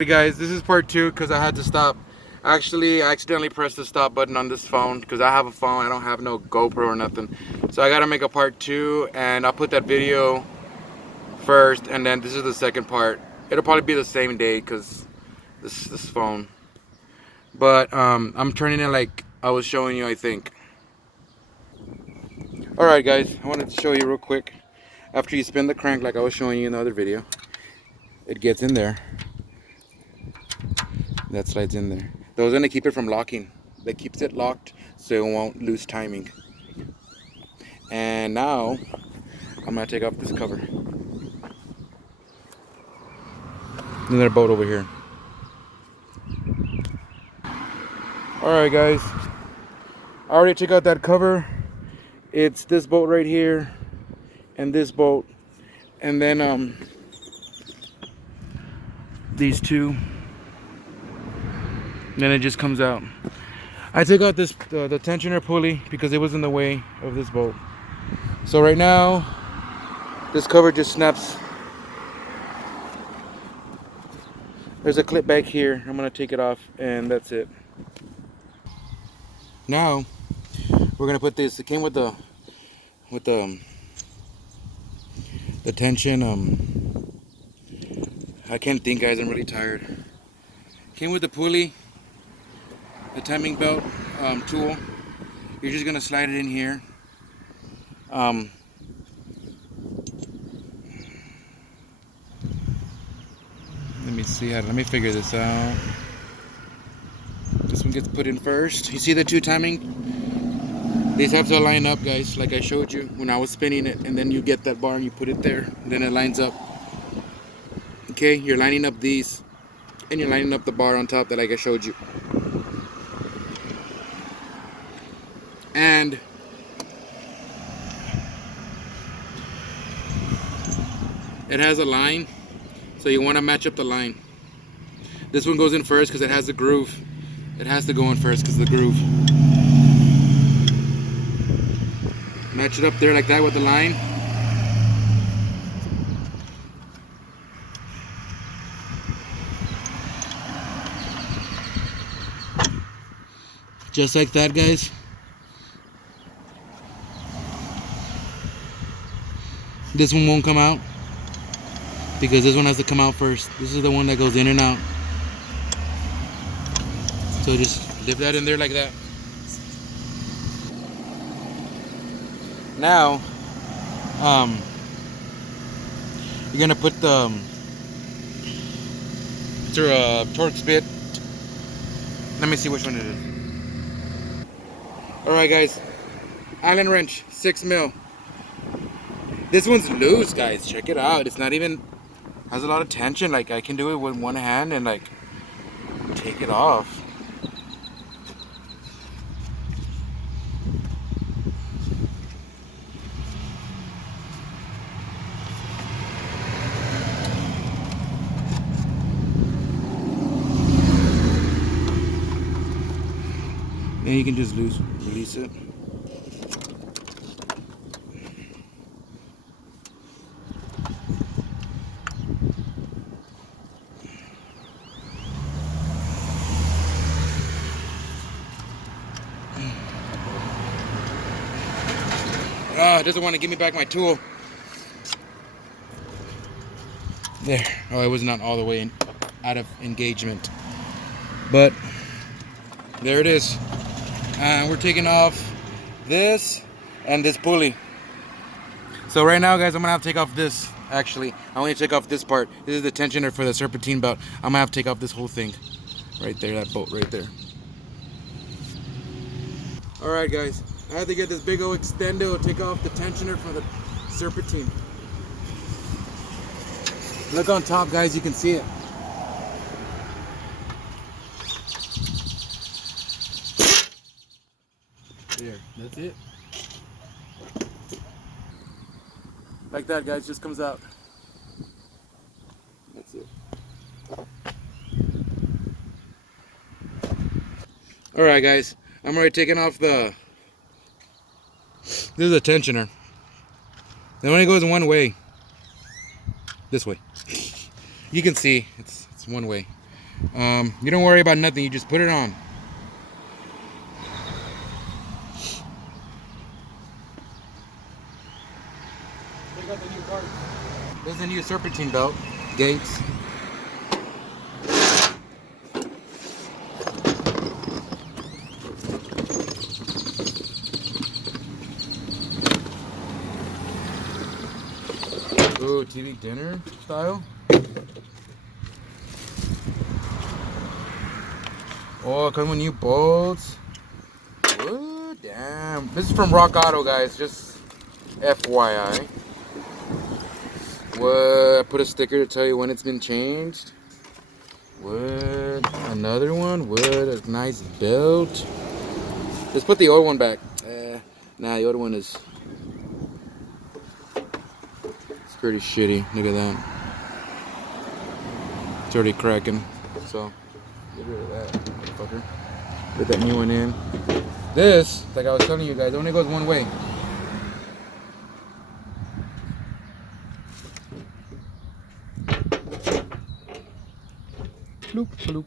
Hey guys, this is part two because I had to stop. Actually, I accidentally pressed the stop button on this phone because I have a phone. I don't have no GoPro or nothing. So I got to make a part two, and I'll put that video first, and then this is the second part. It'll probably be the same day because this phone. But I'm turning it like I was showing you, I think. Alright guys, I wanted to show you real quick. After you spin the crank like I was showing you in the other video, it gets in there. That slides in there. Those are gonna keep it from locking. That keeps it locked so it won't lose timing. And now I'm gonna take off this cover. Another boat over here. Alright guys, I already took out that cover. It's this boat right here and this boat, and then these two. Then it just comes out. I took out this the tensioner pulley because it was in the way of this boat. So right now, this cover just snaps. There's a clip back here. I'm gonna take it off, and that's it. Now we're gonna put this. It came with the tension. I can't think, guys. I'm really tired. Came with the pulley, the timing belt tool. You're just gonna slide it in here. Let me see how. Let me figure this out. This one gets put in first. You see the two timing? These have to line up, guys, like I showed you when I was spinning it. And then you get that bar and you put it there. And then it lines up. Okay, you're lining up these. And you're lining up the bar on top that like I showed you. And it has a line. So you want to match up the line. This one goes in first because it has the groove. It has to go in first because of the groove. Match it up there like that with the line. Just like that, guys. This one won't come out because this one has to come out first. This is the one that goes in and out. So just dip that in there like that. Now, you're gonna put the through a Torx bit. Let me see which one it is. All right, guys. Allen wrench, 6 mil. This one's loose, guys. Check it out. It's not even has a lot of tension. Like I can do it with one hand and like take it off. And you can just release it. It doesn't want to give me back my tool. There. Oh, it was not all the way out of engagement. But there it is. And we're taking off this and this pulley. So right now, guys, I'm gonna have to take off this. Actually, I only take off this part. This is the tensioner for the serpentine belt. I'm gonna have to take off this whole thing. Right there, that bolt right there. Alright, guys. I had to get this big old extendo to take off the tensioner for the serpentine. Look on top, guys, you can see it. There, that's it. Like that, guys, just comes out. That's it. Alright, guys, I'm already taking off the... This is a tensioner. It only goes one way. This way. You can see it's one way. You don't worry about nothing. You just put it on. Check out the new cart. This is the new serpentine belt. Gates. Ooh, TV dinner style. Oh, come with new bolts. Ooh, damn. This is from Rock Auto, guys. Just FYI. What? Put a sticker to tell you when it's been changed. What? Another one? What? A nice belt. Let's put the old one back. Nah, the other one is. It's pretty shitty. Look at that. It's already cracking. So, get rid of that, motherfucker. Put that new one in. This, like I was telling you guys, only goes one way. Bloop, bloop,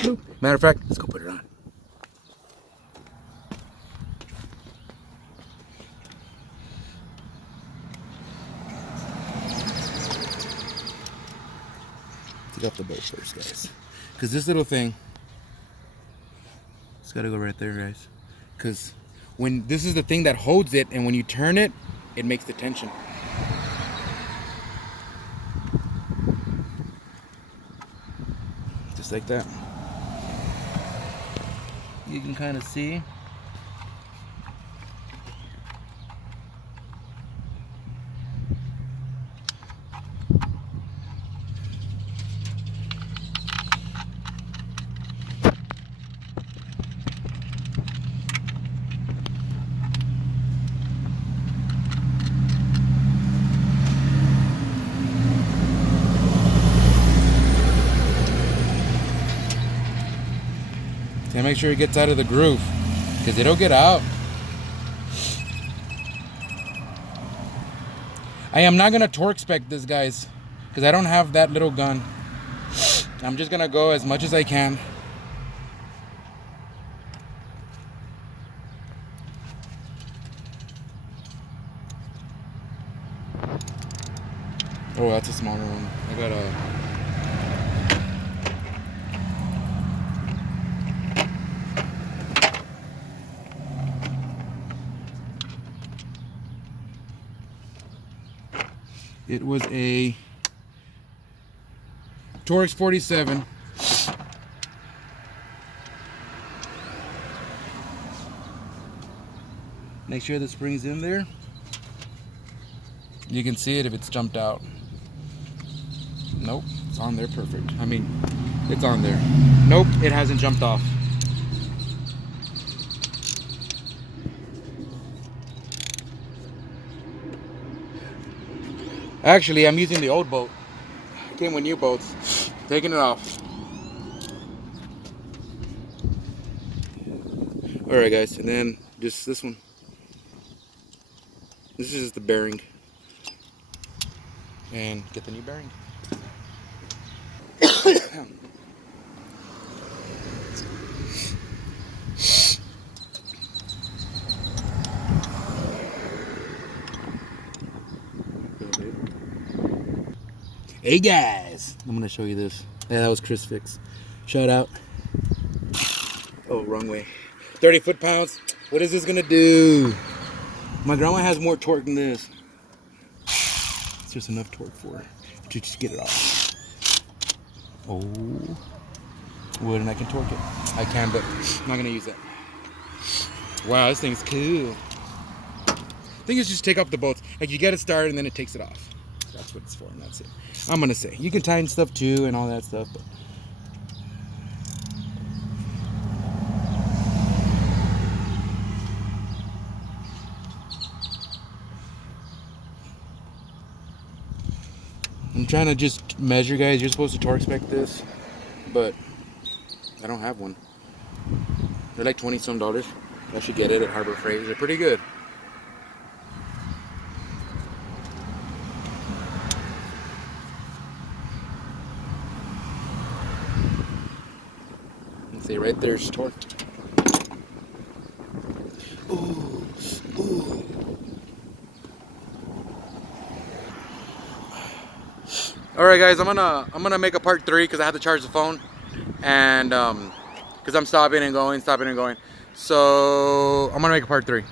bloop. Matter of fact, let's go put it on. Take off the bolt first, guys. Because this little thing, it's got to go right there, guys. Because when this is the thing that holds it, and when you turn it, it makes the tension. Just like that. You can kind of see. And make sure it gets out of the groove, because it'll get out. I am not gonna torque spec this, guys, because I don't have that little gun. I'm just gonna go as much as I can. Oh, that's a smaller one. I got a. It was a Torx 47. Make sure the spring's in there. You can see it if it's jumped out. Nope, it's on there perfect. I mean, it's on there. Nope, it hasn't jumped off. Actually, I'm using the old bolt. It came with new bolts. Taking it off. Alright guys, and then just this one. This is just the bearing. And get the new bearing. Hey guys, I'm gonna show you this. Yeah, that was Chris Fix. Shout out. Oh, wrong way. 30 foot-pounds. What is this gonna do? My grandma has more torque than this. It's just enough torque for her to just get it off. Oh, wood, and I can torque it. I can, but I'm not gonna use that. Wow, this thing's cool. I think it's just take off the bolts. Like you get it started and then it takes it off. That's what it's for, and that's it. I'm gonna say you can tighten stuff too and all that stuff, but I'm trying to just measure, guys. You're supposed to torque spec this, but I don't have one. They're like $20 some. I should get it at Harbor Freight. They're pretty good. See, right there's torqued. Ooh, ooh. All right, guys, I'm gonna make a part 3 because I have to charge the phone, and because I'm stopping and going. So I'm gonna make a part 3.